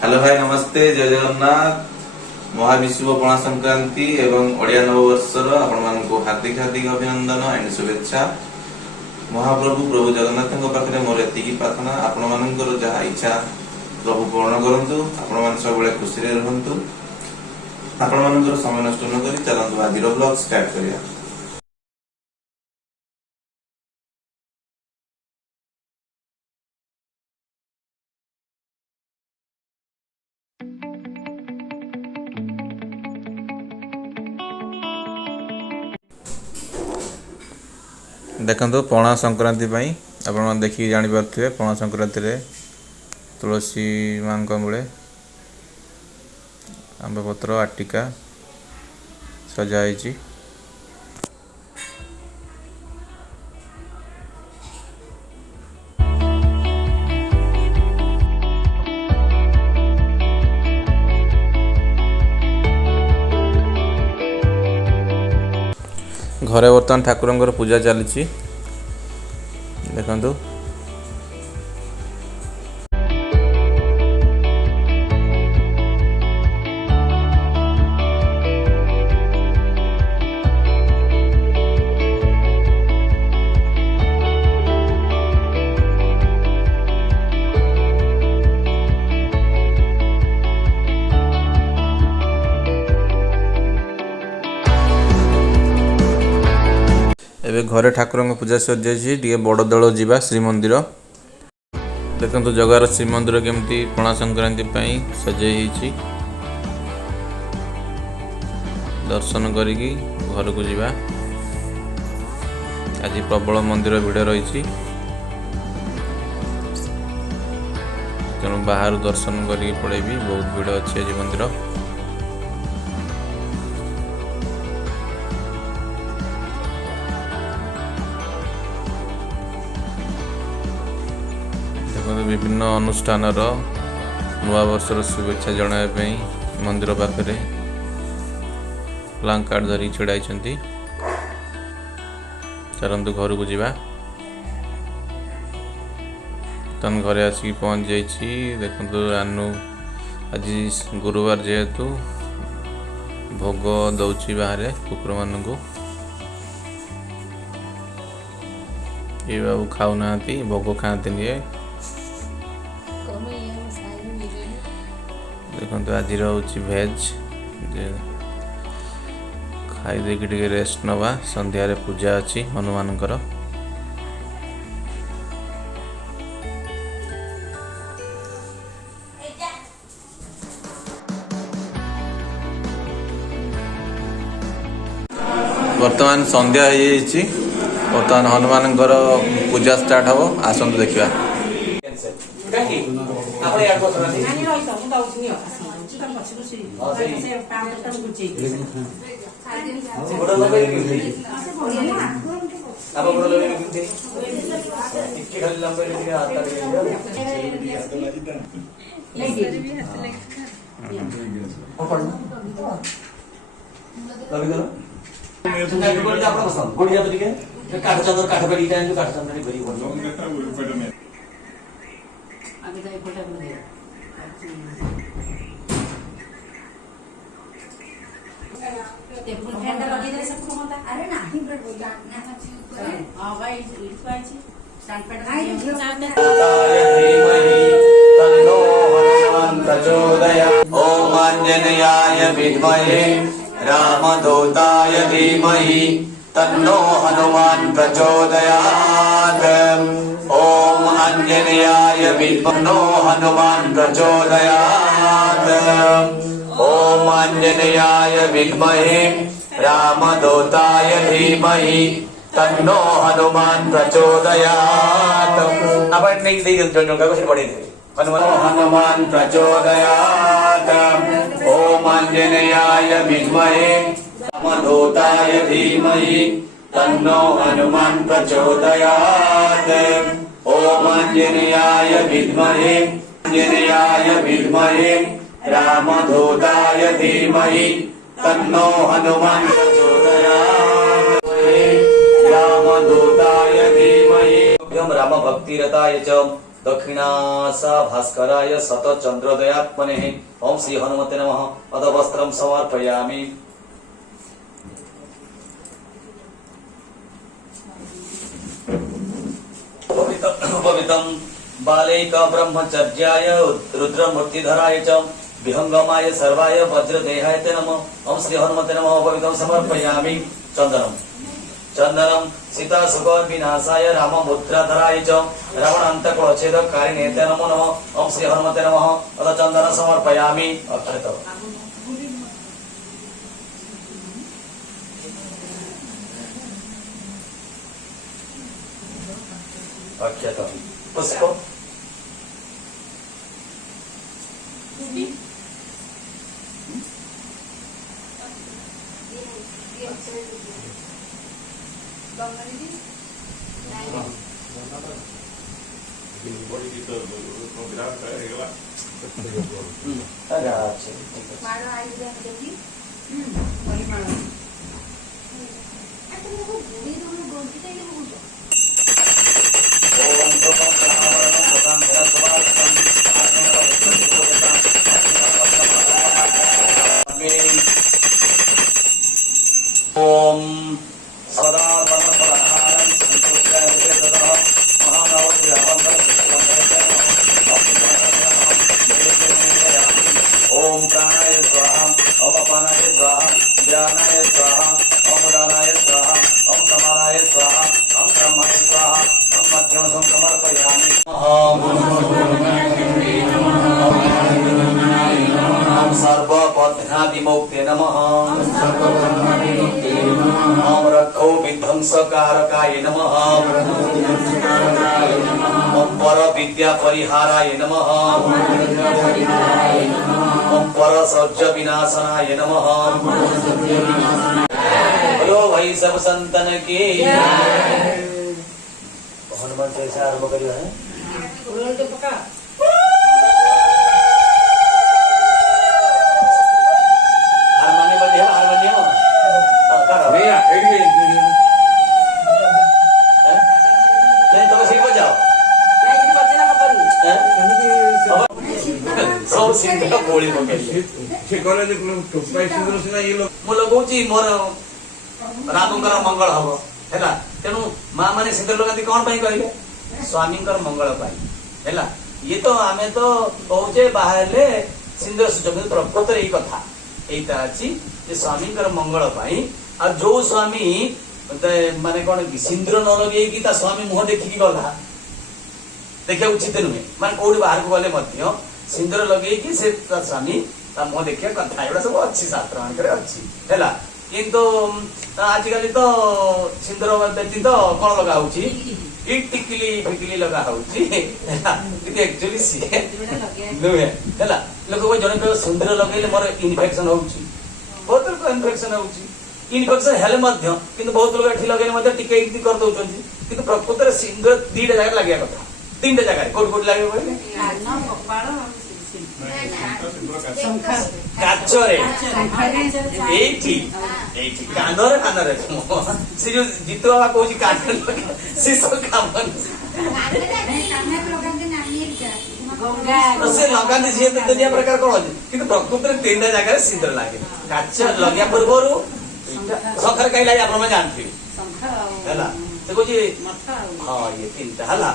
Hello भाई नमस्ते जय जगन्नाथ महाविश्व पणा संक्रांति एवं ओडिया नववर्षर आपण मानको हार्दिक हार्दिक अभिनंदन एंड शुभेच्छा। महाप्रभु प्रभु जगन्नाथ पाखे मोर एतिकी प्रार्थना आपण मानकर जहाँ इच्छा प्रभु पूर्ण करंतु। आपण मान सब बेले खुशी रे रहंतु। आपण मानकर समय नष्ट न करी चलंतु आज ब्लॉग स्टार्ट करिया। देखो पणा संक्रांति आप देखिए जापर पणा संक्रांति रे तुलसी माँ मूले आंब पत्र आटिका सजाई। घरे बर्तमान ठाकुर पूजा चली देखु। एबे घरे ठाकुर पूजा सजाई बड़ दल जीवा श्रीमंदिर देखो जगार श्रीमंदिर केमती पणा संक्रांति सजाई दर्शन करी घर को जीवा। आज प्रबल मंदिर भिड़ रही तेणु बाहर दर्शन करी पड़ेबी बहुत भिड़ अच्छी आज मंदिर। विभिन्न अनुष्ठान नुआ वर्षर शुभेच्छा जनाया मंदिर पाखे प्लांग कार्ड धरी छिड़ाई चलतु घर को जीवा। तन घरे आसिक पहुँच जाइए देखु रानू आज गुरुवार जेहेतु भोग दौची बाहर कुकुर मान ये बाबू खाऊना भोग खाती देखो आज रोचे भेज खाई देके रेस्ट नवा संध्यारे पूजा अच्छी हनुमान वर्तमान संध्या बर्तमान हनुमान पूजा स्टार्ट हम आसतु देखा। ओम आंजनेयाय विद्महे रामदूताय धीमहि तन्नो हनुमान प्रचोदयात्। ओम आंजनेयाय विद्महे हनुमान प्रचोदयात्। ओम आंजनेयाय विद्महे रामदूताय धीमहि तन्नो हनुमान प्रचोदयात्। अपन नहीं दे जो का कुछ पढ़े थे हनुमान प्रचोदयात्। ओम आंजनेयाय विद्महे रामदूताय धीमहि तन्नो हनुमान प्रचोदयात्। ओम आंजनेयाय विद्महे रामदूताय धीमहि तन्नो हनुमान प्रचोदयात्। रामदूताय धीमहि राम भक्तिरताय च दक्षिणासा भास्कराय सत चंद्रोदयात्मने ओम श्री हनुमते नमः। अथ वस्त्रं समर्पयामि। पवित्रं बालैक ब्रह्मचर्याय रुद्रमूर्तिधराय च विहंगमाय सर्वाय वज्रदेहाय ते नमः। ओम श्री हनुमते नमः। पवित्रं समर्पयामि। चंदनम सीता सुख विनाशाय राम मुद्राधराय च रावणान्तकोच्छेदकारिणे ते नमो नमः। ओम श्री हनुमते नमः। अथ चंदन समर्पयामि। अक्षत अक्षत पुष्प ओम सदा वनफलहारं संस्कृत्याभिषेकतः ओम प्राणाय स्वाहा ओम अपानाय स्वाहा ध्यानाय स्वाहा ओम उदानाय स्वाहा ओम समानाय स्वाहा ओम ब्रह्माय स्वाहा ओम मध्यमं समर्पयामि। ओम सर्वपद्मादिमुक्ते नमः। ओम रक्षो विध्वंसकारकाय नमः। ओम पर विद्या परिहाराय नमः। ओम पर सौच विनाशनाय नमः। बोलो भाई सब संतन की हनुमान चालीसा आरंभ करियो है। हारमोनियम बजे हारमोनियम करो भैया नहीं तो बस बजाओ सब सिंह बोली पकेले से कॉलेज टोपाई सुंदर सिना ये लोग मु लगौची मोर राधुंकर मंगल हबो हैला तेनु मां माने सिंदर लगाती कोन पई कहले स्वामींकर मंगल पाई हैला ये तो आमे तो कहूचे बाहरले सिंदर सुजन प्रकृत रे कथा एटा अछि जे स्वामींकर मंगल पाई आ जो स्वामी माने कोन कि सिंदूर न लगे कि ता स्वामी मुह देखि कि गला देखिया उचित नुहे माने कोडी बाहर को गले मध्य सिंदूर लगे कि से स्वामी ता मुह देखिया कथा एटा सब अच्छी शास्त्र मान करे अच्छी हैला किंतु आजिकली तो सिंदूर व्यतीत तो कोन लगा होची टिकली फिकली लगा होची कि एक्चुअली सी नुहे हैला लोक को जने पे सिंदूर लगेले मोर इन्फेक्शन होची बहुत लोग इन्फेक्शन होची इन्फेक्शन हेले मध्य किंतु बहुत लोग एठी लगेले मध्य टिके इति कर दोचंती किंतु प्रकृत रे सिंदूर दीटा जगह लागिया कथा तीनटा जगह कोड कोड लागे बोले कान कपाळ काचरे एठी एठी कानरे कानरे से जो जितो बाबा कहूची कान से सब काम से लगाते जे तो दुनिया प्रकार कोन किंतु प्रकृत रे तीनटा जगह सिंदूर लागे काच लगिया पूर्वरु सखर कइला आपण में जानथि हैला से कहूची हां ये तीनटा हला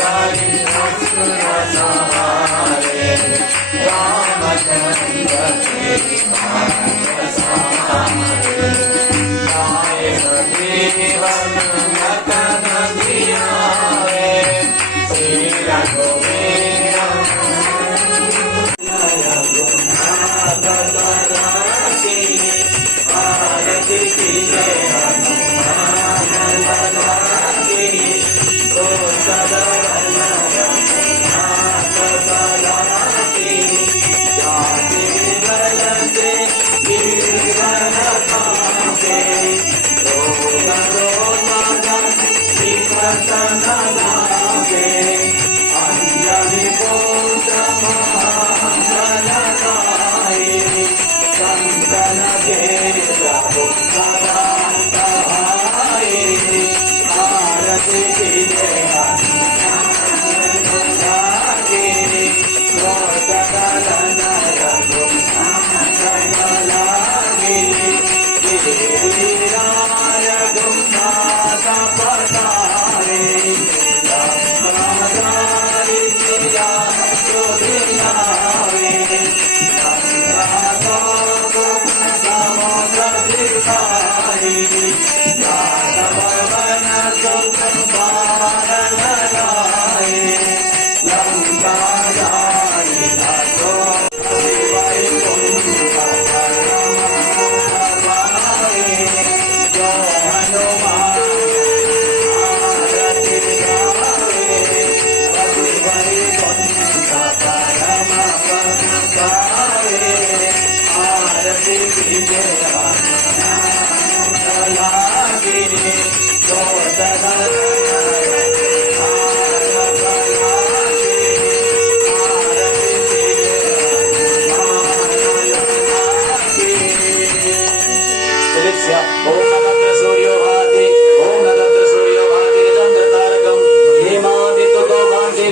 Bye.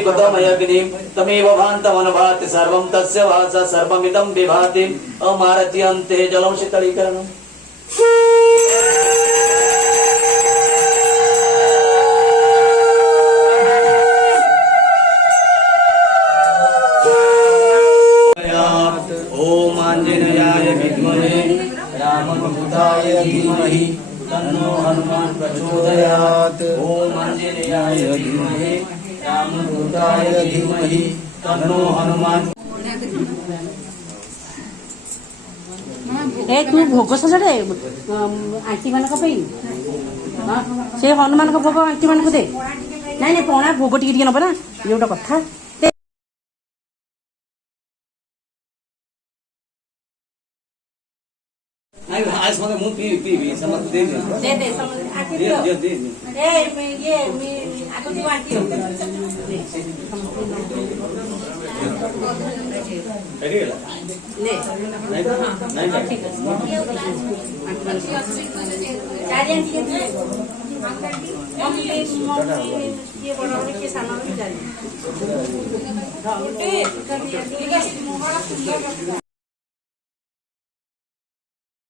कुतमयग्निं तमेव भान्तमनभाति सर्वं तस्य वासा सर्वमिदं विभाति अमारत्यन्ते जलं शीतलीकरणम् ओम आंजनेयाय विद्महे रामदूताय धीमहि तन्नो हनुमान प्रचोदयात् ओम आंजनेयाय विद्महे रामदूताय धीमहि तन्नो हनुमान ए तू भोग सजाड़े आंटी मान से हनुमान भोग आंटी मान दे नाई नाई पणा भोग टी नब ना ये गोटे कथा आज मगे मु पी समझ दे दे दे आंटी दे ए ये आको दे आंटी रेडी है ले नहीं ठीक है चार आंटी के ये बड़ा के सामान में जा